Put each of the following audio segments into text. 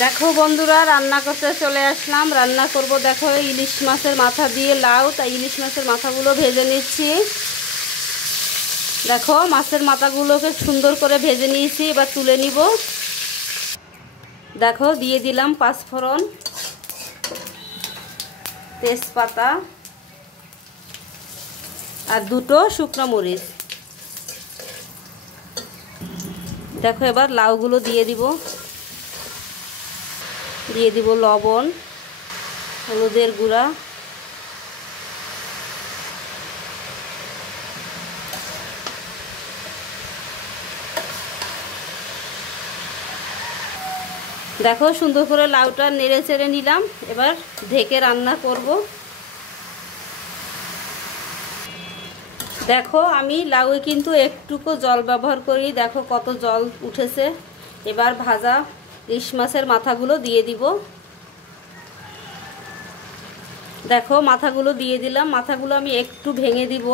দেখো বন্ধুরা, রান্না করতে চলে আসলাম। রান্না করব দেখো ইলিশ মাছের মাথা দিয়ে লাউ। তাই ইলিশ মাছের মাথাগুলো ভেজে নিচ্ছি। দেখো মাছের মাথাগুলোকে সুন্দর করে ভেজে নিয়েছি, এবার তুলে নিব। দেখো দিয়ে দিলাম পাঁচফোড়ন, তেজপাতা আর দুটো শুকনো মরিচ। দেখো এবার লাউগুলো দিয়ে দিব লবণ, হলুদের গুঁড়া, দেখো সুন্দর করে লাউটা নেড়ে চেড়ে নিলাম। এবার ঢেকে রান্না করব। দেখো আমি লাউয়ে কিন্তু একটুকু জল ব্যবহার করি। দেখো কত জল উঠেছে। এবার ভাজা ইলিশ মাছের মাথাগুলো দিয়ে দিব। দেখো মাথাগুলো দিয়ে দিলাম। মাথাগুলো আমি একটু ভেঙে দিব।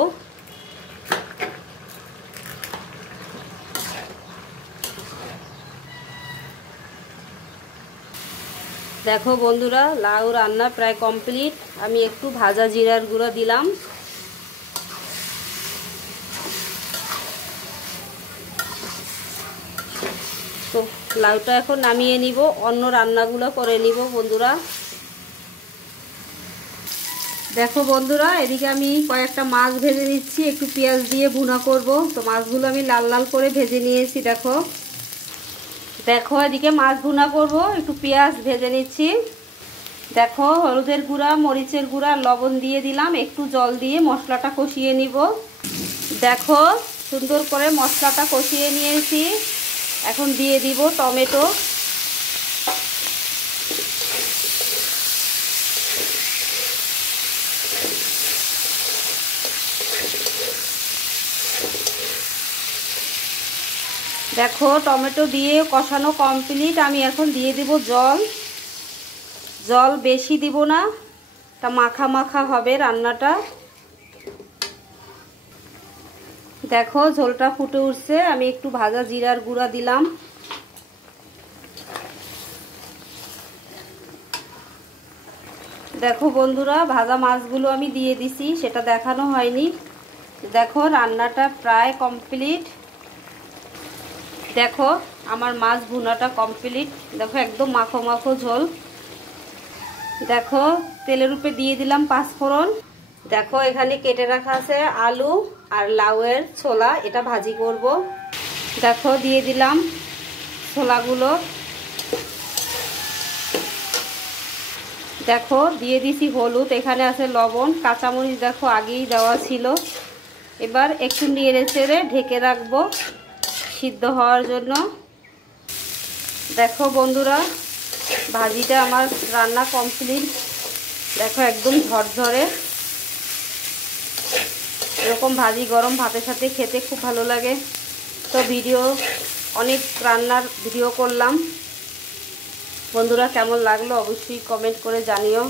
দেখো বন্ধুরা, লাউ রান্না প্রায় কমপ্লিট। আমি একটু ভাজা জিরার গুঁড়ো দিলাম। তো লাউটা এখন নামিয়ে নিব, অন্য রান্নাগুলো করে নিব বন্ধুরা। দেখো বন্ধুরা, এদিকে আমি কয়েকটা মাছ ভেজে নিচ্ছি, একটু পেঁয়াজ দিয়ে ভুনা করব। তো মাছগুলো আমি লাল লাল করে ভেজে নিয়েছি। দেখো দেখো এদিকে মাছ ভুনা করব, একটু পেঁয়াজ ভেজে নিচ্ছি। দেখো হলুদের গুঁড়া, মরিচের গুঁড়া, লবণ দিয়ে দিলাম। একটু জল দিয়ে মশলাটা কষিয়ে নিব। দেখো সুন্দর করে মশলাটা কষিয়ে নিয়েছি। এখন দিয়ে দিব টমেটো। দেখো টমেটো দিয়ে কষানো কমপ্লিট। আমি এখন দিয়ে দিব জল। জল বেশি দিব না, তা মাখা মাখা হবে রান্নাটা। দেখো ঝোলটা ফুটে উঠছে। আমি একটু ভাজা জিরার গুঁড়া দিলাম। দেখো বন্ধুরা, ভাজা মাছগুলো আমি দিয়ে দিছি, সেটা দেখানো হয়নি। দেখো রান্নাটা প্রায় কমপ্লিট। দেখো আমার মাছ ভুনাটা কমপ্লিট। দেখো একদম মাখো মাখো ঝোল। দেখো তেলের উপরে দিয়ে দিলাম পাঁচফোড়ন। দেখো এখানে কেটে রাখা আছে আলু আর লাউয়ের ছোলা, এটা ভাজি করব। দেখো দিয়ে দিলাম ছোলাগুলো। দেখো দিয়ে দিছি হলুদ, এখানে আছে লবণ, কাঁচামরিচ দেখো আগেই দেওয়া ছিল। এবার একটু নেড়ে চেড়ে ঢেকে রাখবো সিদ্ধ হওয়ার জন্য। দেখো বন্ধুরা, ভাজিটা আমার রান্না কমপ্লিট। দেখো একদম ঝরঝরে। এরকম ভাজি গরম ভাতের সাথে খেতে খুব ভালো লাগে। তো অনেক রান্নার ভিডিও করলাম বন্ধুরা, কেমন লাগলো অবশ্যই কমেন্ট করে জানিও।